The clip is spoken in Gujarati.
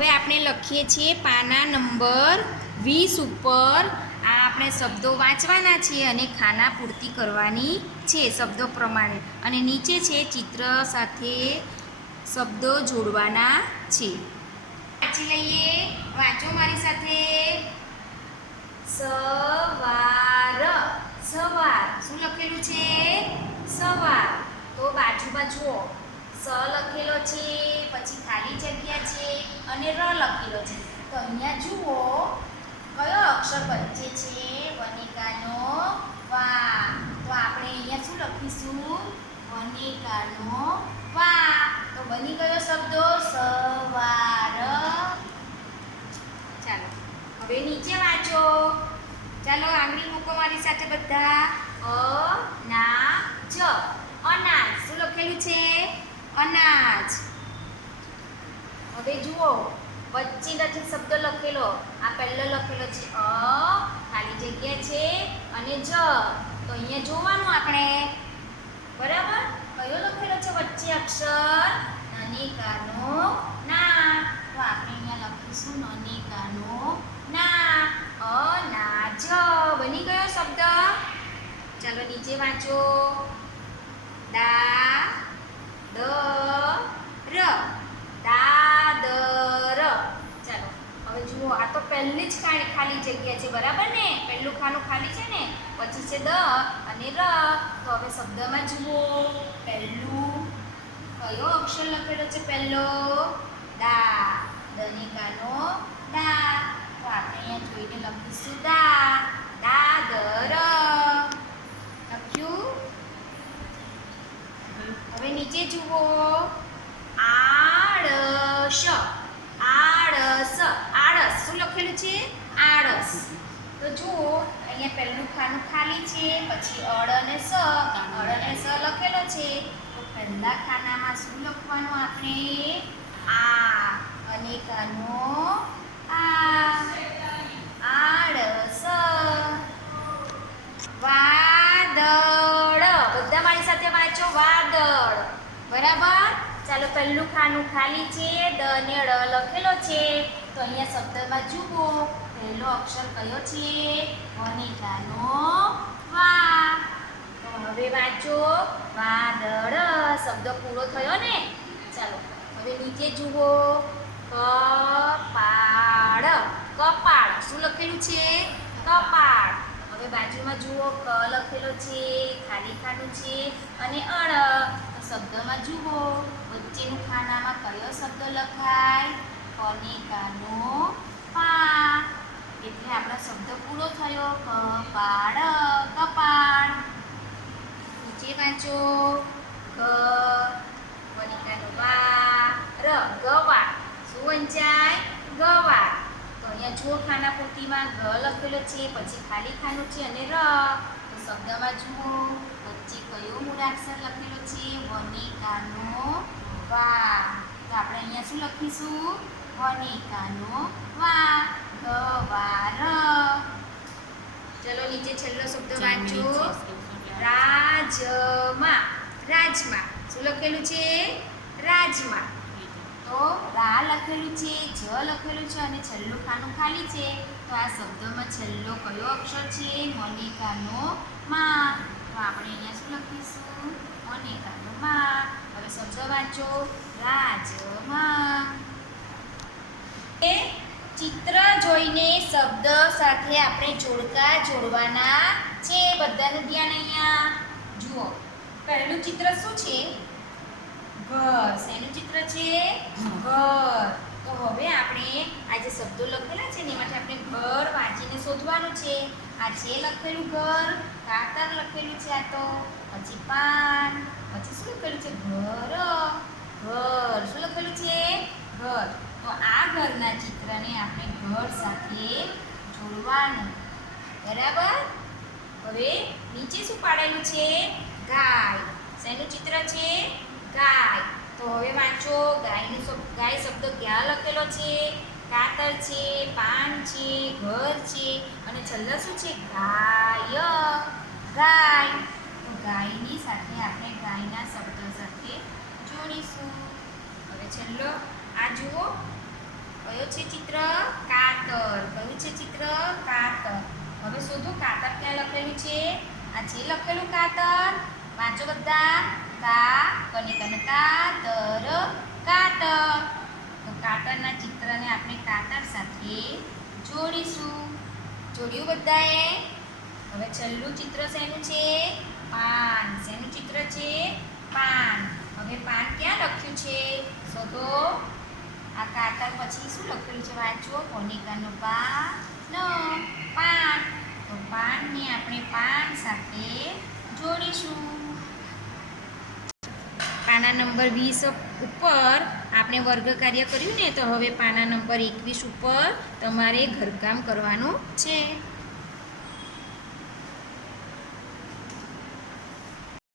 હવે આપણે લખીએ છીએ પાના નંબર વીસ ઉપર. આ આપણે શબ્દો વાંચવાના છે અને ખાના પૂર્તિ કરવાની છે શબ્દો પ્રમાણે. અને નીચે છે ચિત્ર સાથે શબ્દો જોડવાના છે. વાંચી લઈએ. વાંચો મારી સાથે. સવાર. સવાર. શું લખેલું છે? સવાર. તો બાજુ બાજુઓ સ લખેલો છે, પછી ખાલી જગ્યા છે અને ર લખેલો છે. તો અહીંયા જુઓ, કયો અક્ષર વચ્ચે છે? વનિકાનો વા. તો આપણે અહીંયા શું લખીશું? વનિકાનો વા. તો બની ગયો શબ્દો સવાર ચાલો, હવે નીચે વાંચો. ચાલો, આંગળી મૂકો મારી સાથે બધા. અ, ના, જ. અનાજ. હવે જુઓ, વચ્ચે નથી શબ્દ લખેલો, આ પહેલો લખેલો છે અ, ખાલી જગ્યા છે અને જ. તો અહીંયા જોવાનું આપણે. બરાબર? કયો લખેલો છે? વચ્ચે અક્ષર નનિકાનો ના તો આપણે અહીંયા લખીશું નનિકાનો ના અનાજ. બની ગયો શબ્દ. ચાલો નીચે વાંચો. દા દ ર દાદર. ચાલો, હવે જુઓ, આ તો પહેલી જ ખાલી જગ્યા છે, બરાબર ને? પહેલું ખાનું ખાલી છે ને? પછી છે દ અને ર. તો હવે શબ્દમાં જુઓ, પહેલું, કયો અક્ષર લખેલો છે પહેલો? દા, દનિકાનો દા. તો આપણે અહીંયા જોઈને લખીશું દા, દાદર લખ્યું હવે નીચે જુઓ. આળસ. આળસ. આળસ. શું લખેલું છે? આળસ. તો જુઓ, અહીંયા પહેલું ખાનું ખાલી છે, પછી અળ અને સ. અળ અને સ લખેલો છે. તો પહેલા ખાનામાં શું લખવાનું આપણે? આ. અને કાનો આ. આળસ. વાદળ. બધા મારી સાથે વાંચો. વાદળ. બરાબર? ચાલો પહેલું ખાનું ખાલી છે, દ ને ળ લખેલો છે. તો અહીંયા શબ્દમાં જુઓ. પહેલો અક્ષર કયો છે? વનિતાનો વા. તો હવે વાંચો. વાદળ શબ્દ પૂરો થયો ને? ચાલો, હવે નીચે જુઓ. કપાળ કપાળ. શું લખેલું છે? કપાળ. હવે બાજુમાં જુઓ. ક લખેલો છે, ખાલી ખાનું છે. અને અણ શબ્દમાં જુઓ. વચ્ચેનું ખાનામાં કયો શબ્દ લખાય? કનિકાનો પા એટલે આપણો શબ્દ પૂરો થયો. કપાળ કપાળ. નીચે વાંચો. ગ કનિકાનો વા ર ગવા શું વંચાય? ગવા તો અહીંયા જુઓ ખાના પોતીમાં ગ લખેલો છે, પછી ખાલી ખાનું છે અને ર. તો વાંચવો વચ્ચે કયો મૂળાક્ષર લખેલો છે? વનિકાનો વા. તો આપણે અહીંયા શું લખીશું? વનિકાનો વા. ગવાર. ચલો નીચે છેલ્લો શબ્દ વાંચો. રાજમાં. રાજમાં. શું લખેલું છે? રાજમાં. તો રા લખેલું છે જ લખેલું છે અને છેલ્લું ખાનું ખાલી છે. તો આ શબ્દમાં છેલ્લો કયો અક્ષર છે? મોનિકાનો માં તો આપણે અહીંયા શું લખીશું? મોનિકાનો માં હવે શબ્દ વાંચો. રાજમાં એ ચિત્ર જોઈને શબ્દ સાથે આપણે જોડકા જોડવાના છે બધાનું ધ્યાન અહીંયા. જુઓ. પહેલું ચિત્ર શું છે? ઘર. શેનું ચિત્ર છે? ઘર. તો હવે આપણે આ જે શબ્દો લખેલા છે ને એમાંથી આપણે ઘર વાંચીને શોધવાનું છે. આ છે લખેલું ઘર. કાતર લખેલું છે આ તો. પછી પાન, પછી શું લખેલું છે? ઘર ઘર. શું લખેલું છે? ઘર. તો આ ઘરના ચિત્રને આપણે ઘર સાથે જોડવાનું. બરાબર? હવે નીચે શું પાડેલું છે? ગાય. શેનું ચિત્ર છે? ગાય. તો હવે વાંચો. ગાયનું ગાય શબ્દ ક્યાં લખેલો છે? કાતર છે, પાન છે, ઘર છે. અને છેલ્લો શું છે? ગાય. ગાય. તો ગાયની સાથે આપણે ગાયના શબ્દો સાથે જોડીશું. હવે છેલ્લો. આ જુઓ. કયો છે ચિત્ર? કાતર. કયું છે ચિત્ર? કાતર. હવે શોધો કાતર ક્યાં લખેલું છે? આ છે લખેલું કાતર? વાંચો બધા. કા કનિકન કાતર કાતર. તો કાતરના ચિત્રને આપણે કાતર સાથે જોડીશું. જોડ્યું બધાએ? હવે છેલ્લું ચિત્ર શેનું છે? પાન. શેનું ચિત્ર છે? પાન. હવે પાન ક્યાં લખ્યું છે? શોધો. આ કાતર પછી શું લખેલું છે વાંચો? કોનિકાનો પા ન પાન. તો પાનને આપણે પાન સાથે જોડીશું. પાના નંબર વીસ ઉપર આપણે વર્ગ કાર્ય કર્યું ને, તો હવે પાના નંબર એકવીસ ઉપર તમારે ઘરકામ કરવાનું છે.